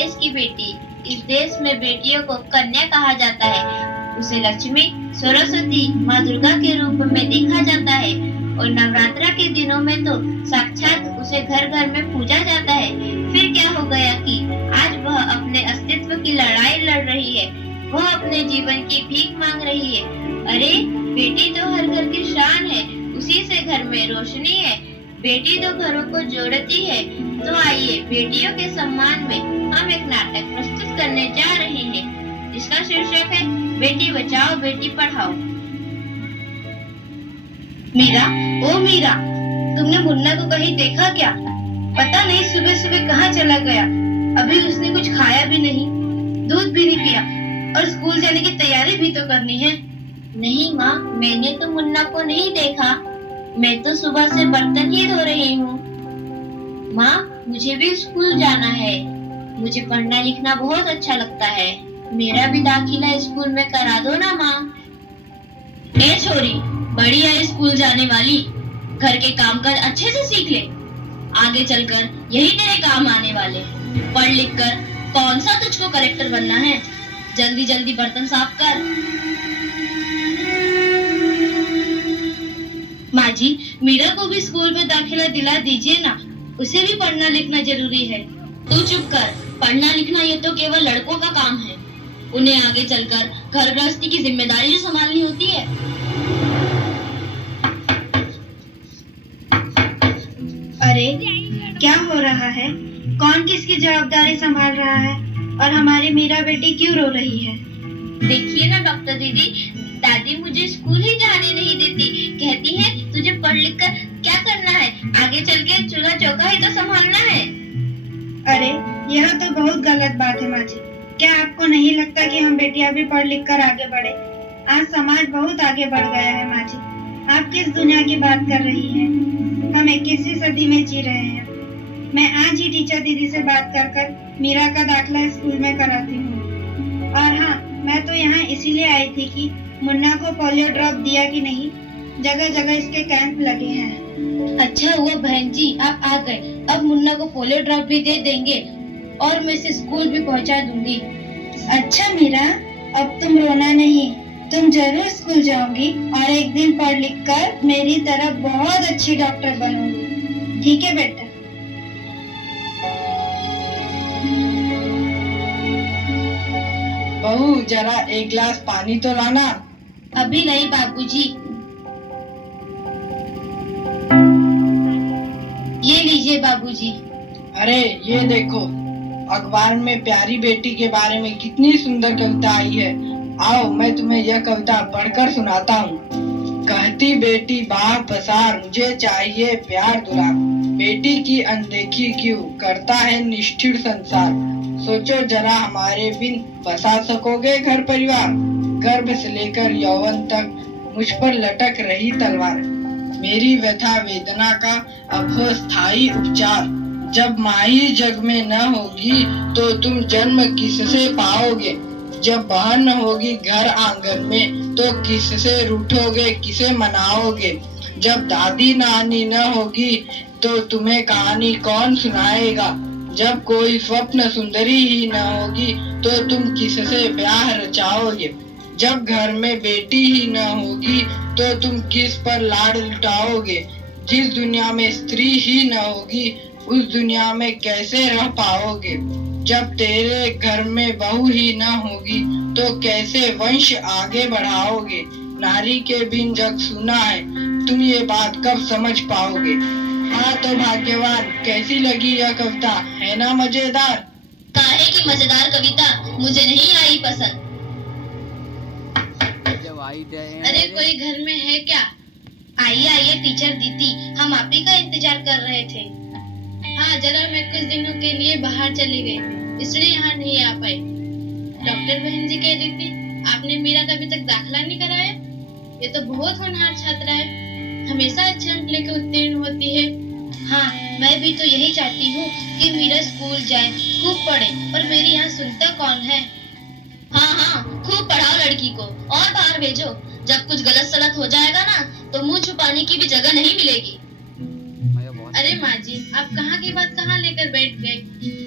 देश की बेटी। इस देश में बेटियों को कन्या कहा जाता है। उसे लक्ष्मी, सरस्वती, माँ दुर्गा के रूप में देखा जाता है और नवरात्रा के दिनों में तो साक्षात उसे घर घर में पूजा जाता है। फिर क्या हो गया कि आज वह अपने अस्तित्व की लड़ाई लड़ रही है। वह अपने जीवन की भीख मांग रही है। अरे बेटी तो हर घर की शान है, उसी से घर में रोशनी है। बेटी तो घरों को जोड़ती है। तो आइए बेटियों के सम्मान में हम एक नाटक प्रस्तुत करने जा रहे हैं, जिसका शीर्षक है बेटी बचाओ बेटी पढ़ाओ। मीरा, ओ मीरा, तुमने मुन्ना को कहीं देखा क्या? पता नहीं सुबह सुबह कहाँ चला गया। अभी उसने कुछ खाया भी नहीं, दूध भी नहीं पिया और स्कूल जाने की तैयारी भी तो करनी है। नहीं माँ, मैंने तो मुन्ना को नहीं देखा। मैं तो सुबह से बर्तन ही धो रही हूँ। माँ, मुझे भी स्कूल जाना है। मुझे पढ़ना लिखना बहुत अच्छा लगता है। मेरा भी दाखिला स्कूल में करा दो ना माँ। ए छोरी, बड़ी है स्कूल जाने वाली, घर के काम कर अच्छे से सीख ले। आगे चलकर यही तेरे काम आने वाले। पढ़ लिख कर कौन सा तुझको कलेक्टर बनना है? जल्दी जल्दी बर्तन साफ कर। माँ जी, मीरा को भी स्कूल में दाखिला दिला दीजिए ना, उसे भी पढ़ना लिखना जरूरी है। तू चुप कर, पढ़ना लिखना ये तो केवल लड़कों का काम है। उन्हें आगे चलकर घर गृहस्थी की जिम्मेदारी जो संभालनी होती है। अरे क्या हो रहा है? कौन किसकी जवाबदारी संभाल रहा है? और हमारी मीरा बेटी क्यों रो रही है? देखिए ना डॉक्टर दीदी, दादी मुझे स्कूल ही जाने नहीं देती। कहती है तुझे पढ़ लिख कर क्या करना है, आगे चल के चूल्हा चौका ही तो संभालना है। अरे यह तो बहुत गलत बात है माँ जी। क्या आपको नहीं लगता कि हम बेटियां भी पढ़ लिख कर आगे बढ़े? आज समाज बहुत आगे बढ़ गया है माँ जी। आप किस दुनिया की बात कर रही हैं? हम 21वीं सदी में जी रहे हैं। मैं आज ही टीचर दीदी से बात कर मीरा का दाखिला स्कूल में कराती हूँ। और हाँ, मैं तो यहाँ इसीलिए आई थी कि मुन्ना को पोलियो ड्रॉप दिया कि नहीं। जगह जगह इसके कैंप लगे हैं। अच्छा हुआ बहन जी आप आ गए। अब मुन्ना को पोलियो ड्रॉप भी दे देंगे और मैं इसे स्कूल भी पहुंचा दूंगी। अच्छा मीरा, अब तुम रोना नहीं, तुम जरूर स्कूल जाओगी और एक दिन पढ़ लिख कर मेरी तरह बहुत अच्छी डॉक्टर बनोगी। ठीक है बेटा? बहू, जरा एक गिलास पानी तो लाना। अभी नहीं बाबूजी। ये लीजिए बाबूजी। अरे ये देखो, अखबार में प्यारी बेटी के बारे में कितनी सुंदर कविता आई है। आओ मैं तुम्हें यह कविता पढ़कर सुनाता हूँ। कहती बेटी बाहर पसार, मुझे चाहिए प्यार दुलार। बेटी की अनदेखी क्यों करता है निष्ठुर संसार। सोचो जरा हमारे बिन बसा सकोगे घर परिवार। गर्भ से लेकर यौवन तक मुझ पर लटक रही तलवार। मेरी व्यथा वेदना का अब हो स्थायी उपचार। जब माई जग में न होगी तो तुम जन्म किससे पाओगे। जब बहन न होगी घर आंगन में तो किससे रूठोगे, किसे मनाओगे। जब दादी नानी न होगी तो तुम्हें कहानी कौन सुनाएगा। जब कोई स्वप्न सुंदरी ही न होगी तो तुम किससे ब्याह रचाओगे। जब घर में बेटी ही न होगी तो तुम किस पर लाड लुटाओगे। जिस दुनिया में स्त्री ही न होगी उस दुनिया में कैसे रह पाओगे। जब तेरे घर में बहू ही न होगी तो कैसे वंश आगे बढ़ाओगे। नारी के बिन जग सुना है, तुम ये बात कब समझ पाओगे। हाँ तो भाग्यवान, कैसी लगी यह कविता, है ना मजेदार? काहे की मजेदार कविता मुझे नहीं आई पसंद। अरे कोई घर में है क्या? आइए आइए टीचर दीदी, हम आप ही का इंतजार कर रहे थे। हाँ जरा मैं कुछ दिनों के लिए बाहर चली गई, इसलिए यहाँ नहीं आ पाई। डॉक्टर बहन जी कह रही थी आपने मीरा का अभी तक दाखिला नहीं कराया। ये तो बहुत होनहार छात्रा है, हमेशा अच्छे अंक लेकर उत्तीर्ण होती है। हाँ मैं भी तो यही चाहती हूँ कि मीरा स्कूल जाए, खूब पढ़े, पर मेरी यहाँ सुनता कौन है। हाँ हाँ खूब पढ़ाओ लड़की को और बाहर भेजो। जब कुछ गलत सलत हो जाएगा ना तो मुंह छुपाने की भी जगह नहीं मिलेगी। अरे माँ जी, आप कहाँ की बात कहाँ लेकर बैठ गए?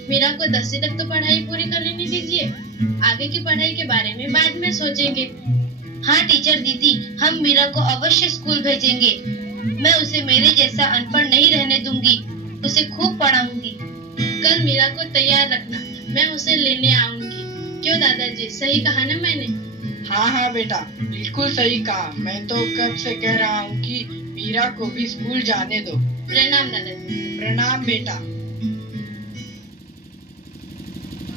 मेरा मीरा को 10वीं तक तो पढ़ाई पूरी कर लेने दीजिए, आगे की पढ़ाई के बारे में बाद में सोचेंगे। हाँ टीचर दीदी, हम मीरा को अवश्य स्कूल भेजेंगे। मैं उसे मेरे जैसा अनपढ़ नहीं रहने दूंगी, उसे खूब पढ़ाऊंगी। कल मीरा को तैयार रखना, मैं उसे लेने आऊंगी। क्यों दादाजी, सही कहा ना मैंने? हाँ हाँ बेटा, बिल्कुल सही कहा। मैं तो कब से कह रहा हूँ कि मीरा को भी स्कूल जाने दो। प्रणाम दादाजी। प्रणाम बेटा।